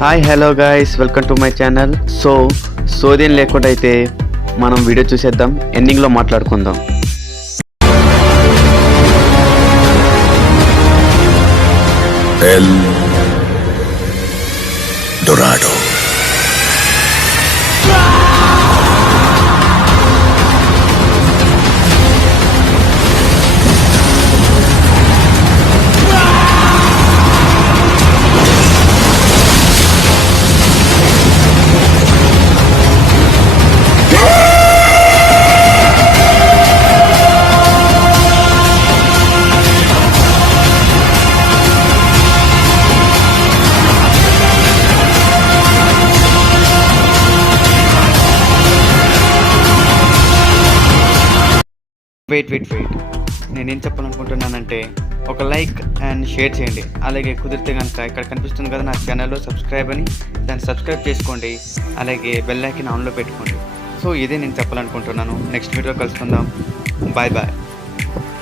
Hi hello guys, welcome to my channel. సోదేం లేకుండా అయితే మనం వీడియో చూసేద్దాం, ఎండింగ్లో మాట్లాడుకుందాం. El Dorado. వెయిట్ నేనేం చెప్పాలనుకుంటున్నానంటే ఒక లైక్ అండ్ షేర్ చేయండి. అలాగే కుదిరితే కనుక ఇక్కడ కనిపిస్తుంది కదా నా ఛానల్లో సబ్స్క్రైబ్ అని, దాన్ని సబ్స్క్రైబ్ చేసుకోండి. అలాగే బెల్ ఐకాన్ ఆన్లో పెట్టుకోండి. ఇదే నేను చెప్పాలనుకుంటున్నాను. నెక్స్ట్ వీడియో కలుసుకుందాం. బాయ్.